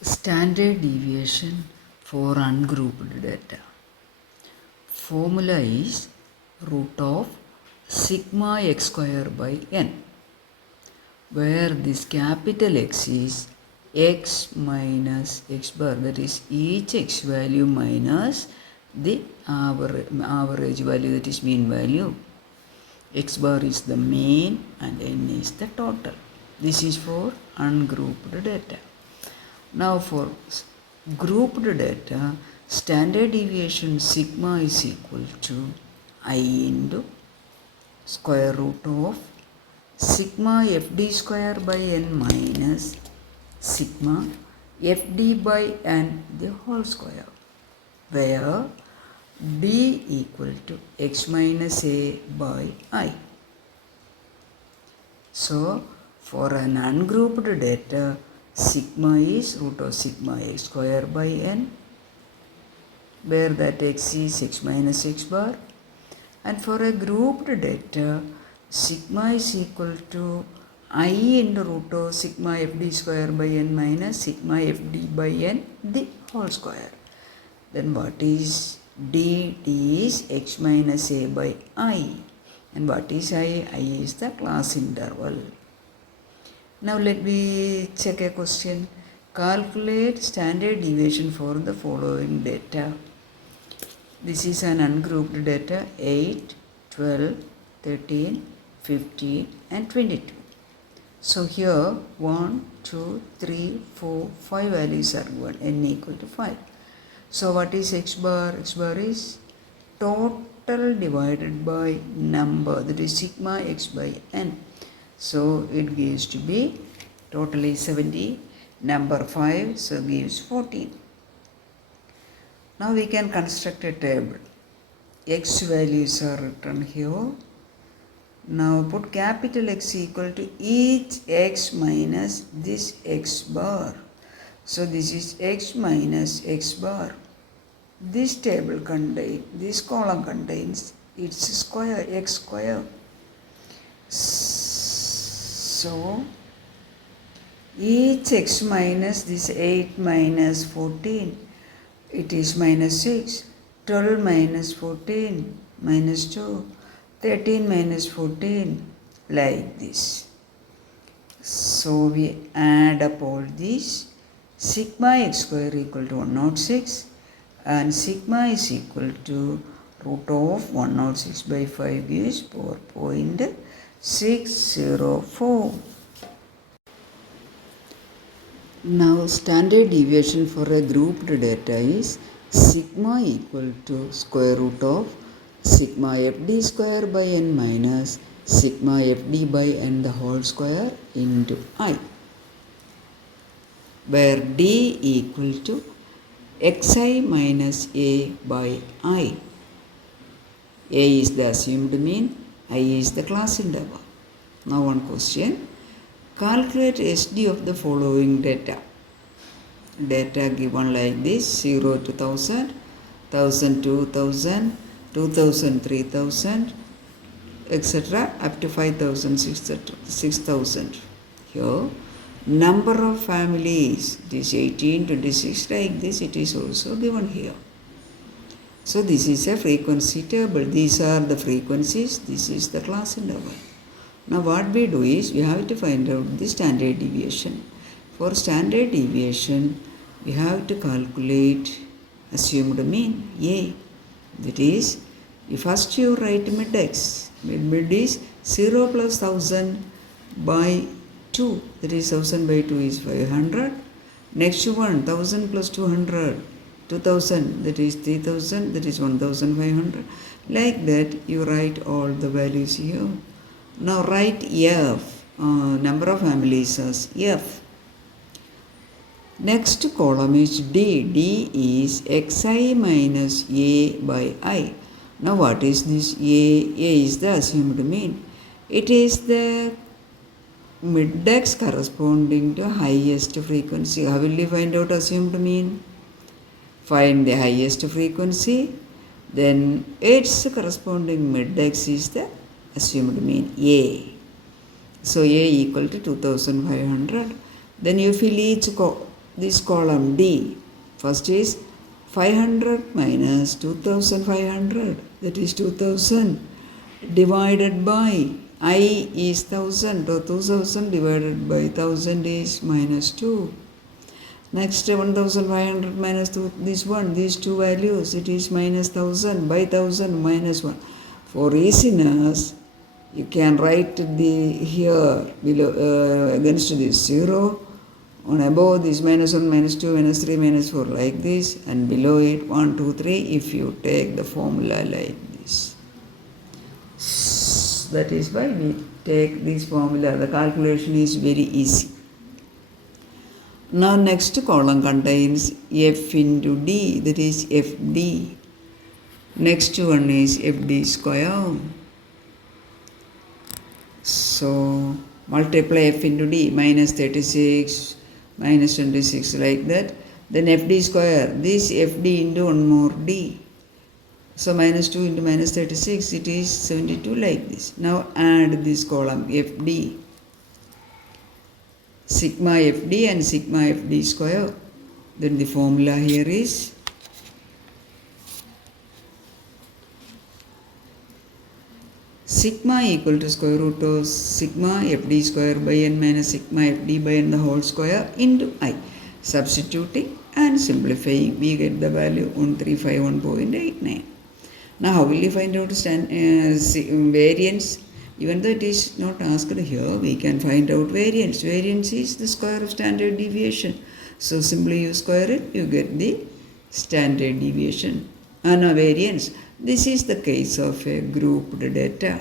Standard deviation for ungrouped data. Formula is root of sigma x square by n, where this capital X is x minus x bar, that is each x value minus the average value, that is mean value. X bar is the mean and n is the total. This is for ungrouped data. Now for grouped data, standard deviation sigma is equal to I into square root of sigma fd square by n minus sigma fd by n the whole square, where d equal to x minus a by I. So for an ungrouped data, sigma is root of sigma x square by n, where that x is x minus x bar. And for a grouped data, sigma is equal to I into root of sigma fd square by n minus sigma fd by n the whole square. Then what is d? D is x minus a by I. And what is I? I is the class interval. Now let me check a question. Calculate standard deviation for the following data. This is an ungrouped data 8, 12, 13, 15 and 22. So here 1, 2, 3, 4, 5 values are given, n equal to 5. So what is x bar? X bar is total divided by number, that is sigma x by n. So it gives to be totally 70, number 5, so gives 14. Now we can construct a table. X values are written here. Now put capital X equal to each x minus this x bar. So this is x minus x bar. This table contains, this column contains its square, x square. So each x minus this 8 minus 14, it is minus 6, 12 minus 14, minus 2, 13 minus 14, like this. So we add up all these. Sigma x square equal to 106 and sigma is equal to root of 106 by 5 gives 4.604. Now standard deviation for a grouped data is sigma equal to square root of sigma fd square by n minus sigma fd by n the whole square into I, where d equal to xi minus a by I. A is the assumed mean, I is the class interval. Now one question. Calculate SD of the following data. Data given like this 0 to 1000, 1000 to 1000, 2000, 3000, etc. up to 5000, 6000. Here number of families, it is 18, 26, like this it is also given here. So this is a frequency table. These are the frequencies, this is the class interval. Now what we do is we have to find out the standard deviation. For standard deviation, we have to calculate assumed mean A. That is, first you write mid x. Mid is 0 plus 1000 by 2. That is 1000 by 2 is 500. Next one, 1000 plus 200, 2000, that is 3000, that is 1500. Like that you write all the values here. Now write F, number of families as F. Next column is D. D is xi minus a by I. Now what is this A? A is the assumed mean. It is the mid-x corresponding to highest frequency. How will you find out assumed mean? Find the highest frequency, then its corresponding mid-x is the assumed mean A. So A equal to 2500. Then you fill this column D. First is 500 minus 2500, that is 2000, divided by I is 1000, so 2000 divided by 1000 is minus 2. Next 1500 minus 2, these two values, it is minus 1000 by 1000 minus 1. For easiness, you can write the here below against this 0, on above this minus 1, minus 2, minus 3, minus 4 like this, and below it 1, 2, 3 if you take the formula like this. That is why we take this formula. The calculation is very easy. Now next column contains f into d, that is fd. Next one is fd square. So multiply f into d, minus 36, minus 26 like that. Then fd square, this fd into one more d. So minus 2 into minus 36, it is 72 like this. Now add this column fd, sigma fd and sigma fd square. Then the formula here is sigma equal to square root of sigma fd square by n minus sigma fd by n the whole square into I. Substituting and simplifying, we get the value 1351.89. Now how will you find out variance? Even though it is not asked here, we can find out variance. Variance is the square of standard deviation. So simply you square it, you get the standard deviation. And variance, this is the case of a grouped data.